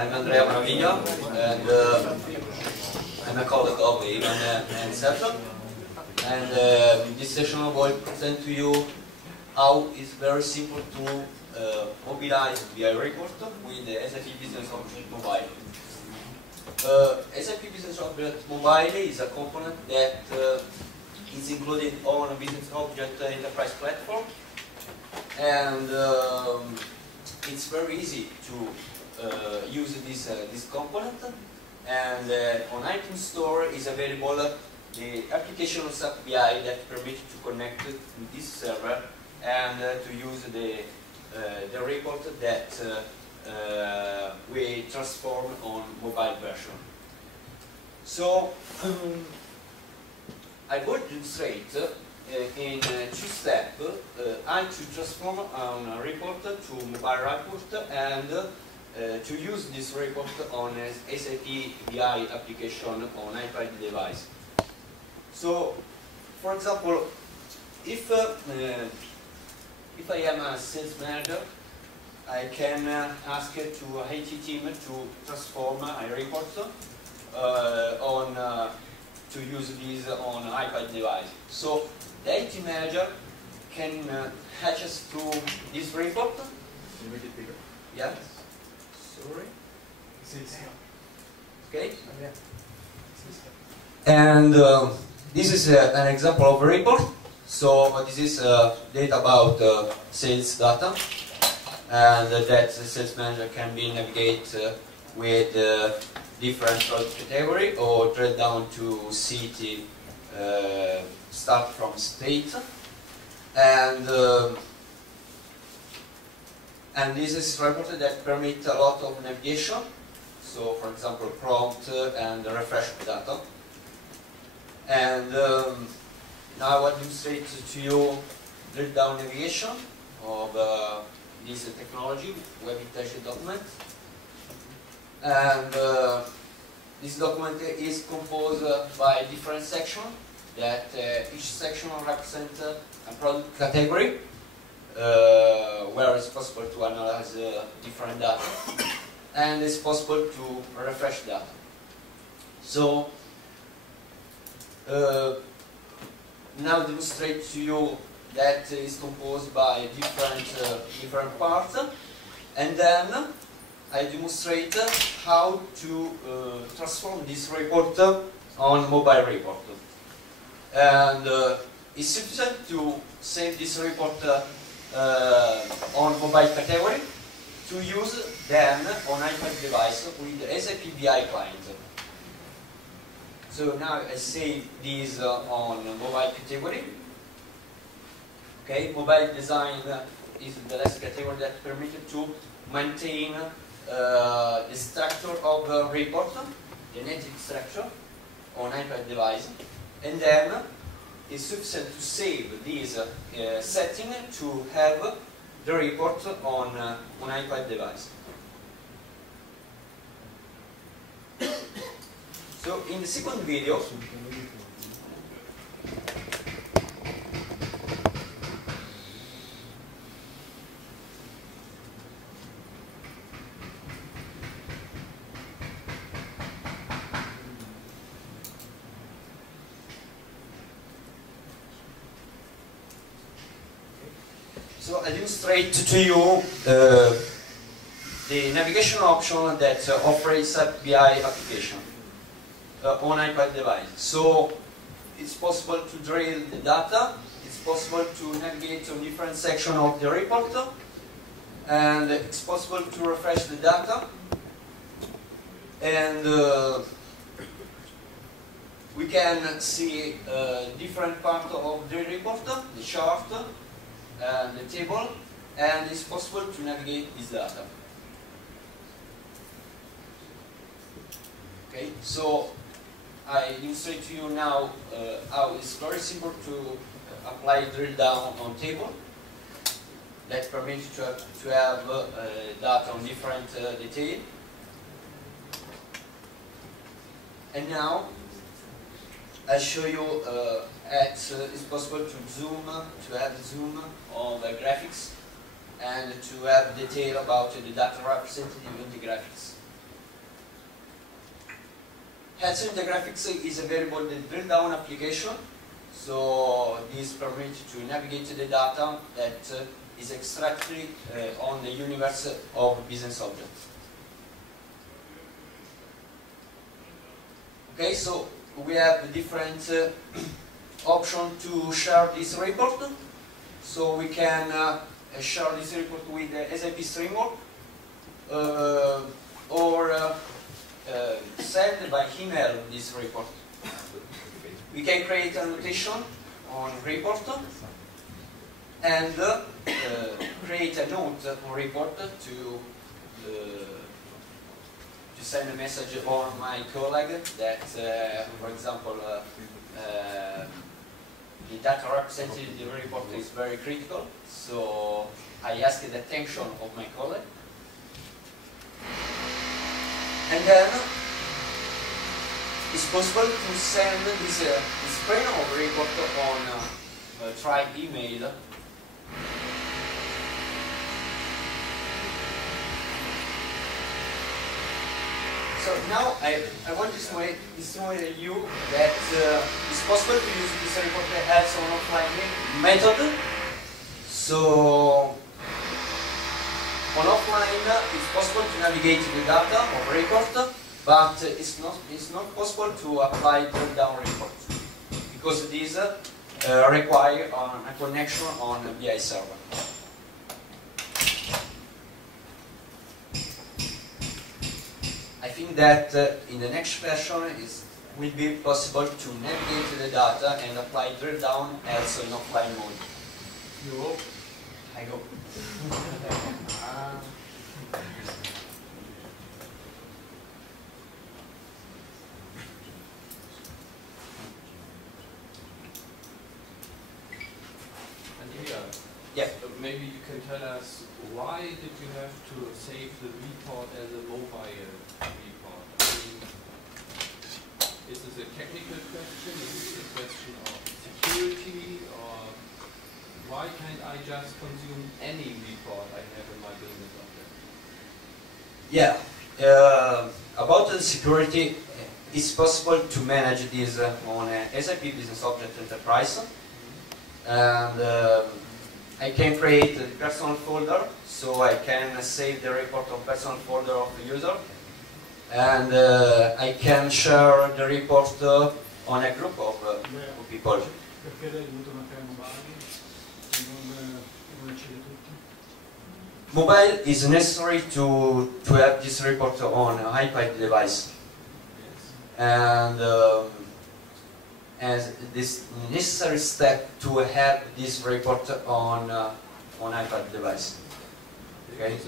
I'm Andrea Maraviglia, and I'm a colleague of Ivan and SAP. And in this session I will present to you how it's very simple to mobilize BI report with the SAP Business Object Mobile. SAP Business Object Mobile is a component that is included on a Business Object Enterprise platform, and it's very easy to use this component. And on iTunes Store is available the application of SAP BI that permits to connect to this server and to use the report that we transform on mobile version. So I will demonstrate in 2 steps how to transform a report to mobile report and to use this report on SAP BI application on iPad device. So, for example, if I am a sales manager, I can ask to IT team to transform a report to use this on iPad device. So the IT manager can access to this report. Can you make it bigger? Yes. Sorry. Okay. And this is an example of a report. So this is data about sales data, and that the sales manager can be navigate with different product category or drill down to city, start from state, and this is a report that permits a lot of navigation. So, for example, prompt and refresh data. And now I will demonstrate to you drill down navigation of this technology, web intelligent document. And this document is composed by different sections that each section represents a product category where it's possible to analyze different data and it's possible to refresh data. So now demonstrate to you that is composed by different parts, and then I demonstrate how to transform this report on mobile report. And it's sufficient to save this report on mobile category to use then on iPad device with the SAP BI client. So now I save this on mobile category. Okay, mobile design is the last category that permitted to maintain the structure of the report, the native structure on iPad device, and then it's sufficient to save this setting to have the report on iPad device. So in the second video, so I demonstrate to you the navigation option that offers SAP BI application on iPad device. So it's possible to drill the data, it's possible to navigate on different sections of the report, and it's possible to refresh the data, and we can see different parts of the report, the chart, and the table, and it's possible to navigate this data. Okay, so I illustrate to you now how it's very simple to apply drill down on table that permits to have data on different detail. And now I show you it's possible to zoom, to have zoom on the graphics and to have detail about the data represented in the graphics. Also in the graphics is available the drill down application, so this permits to navigate the data that is extracted on the universe of business objects. Okay, so we have different options to share this report. So we can share this report with the SAP Streamwork or send by email this report. We can create a notation on report and create a note on report to send a message on my colleague that, for example, the data represented in the report is very critical, so I ask the attention of my colleague. And then it's possible to send this print of report on try email. So now I want to show you that it's possible to use this report as an offline method. So on offline it's possible to navigate the data of report, but it's not possible to apply drill down report because these require a connection on a BI server. I think that in the next version it will be possible to navigate the data and apply drill down as an offline mode. You hope? I go. Andrea, yeah. Maybe you can tell us why did you have to save the report as a mobile report? I mean, is this a technical question? Is this a question of security? Or why can't I just consume any report I have in my business object? Yeah, about the security, it's possible to manage this on SAP Business Object Enterprise. And I can create a personal folder, so I can save the report on personal folder of the user. And I can share the report on a group of people. Mobile is necessary to have this report on an iPad device. And this necessary step to have this report on iPad device. Okay?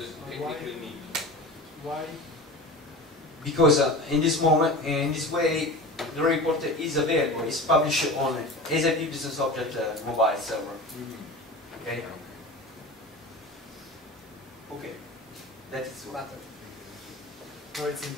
Why? Because in this way, the report is available. It's published on SAP Business Object mobile server. Okay. Okay. That is what. No, it's in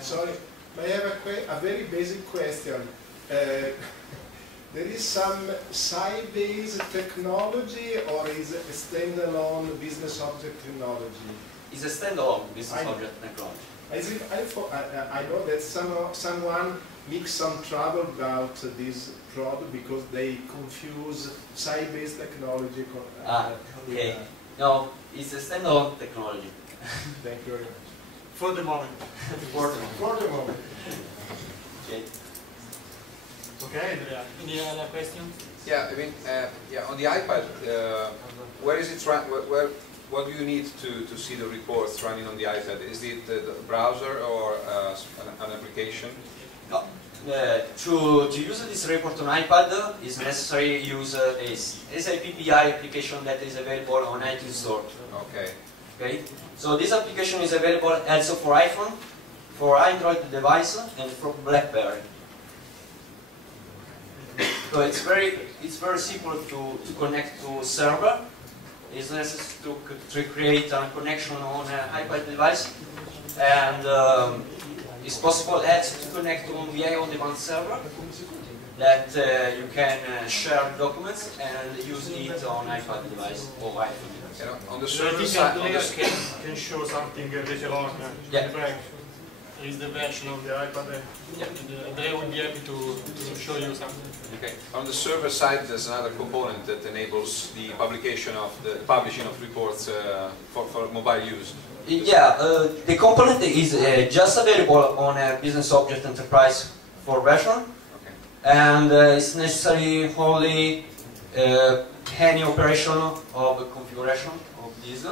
Sorry, I have a very basic question. There is some SAP-based technology, or is it a standalone business object technology? It's a standalone business object technology. I know that someone makes some trouble about this product because they confuse SAP-based technology. Okay. No, it's a standalone technology. Thank you very much. For the moment. For the moment. Okay. Okay, Andrea. Any other questions? Yeah, I mean, on the iPad, where is it what do you need to see the reports running on the iPad? Is it the browser or an application? No. To use this report on iPad, it's necessary to use a SAP BI application that is available on iTunes Store. Okay. Okay. So this application is available also for iPhone, for Android device, and for BlackBerry. So it's very simple to connect to server. It's necessary to create a connection on an iPad device, and it's possible also to connect on VI on demand server. that you can share documents and use it on iPad device or iPhone. You know, on the I server think side, Andrea can show something later on. Yeah. In the back. There is the version of the iPad. And Andrea will be happy to show you something. okay. On the server side, there's another component that enables the publication of the publishing of reports for mobile use. Yeah, the component is just available on a Business Object Enterprise 4 version, Okay. and it's necessary only any operation of configuration of this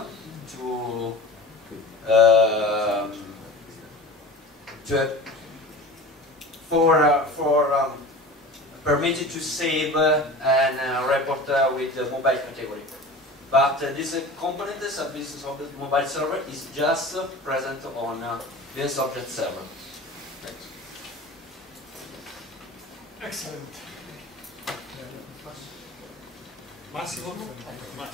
permitted to save an report with the mobile category. But this component, Business Object Mobile Server, is just present on Business Object Server. Thanks. Excellent. Massimo? Massimo.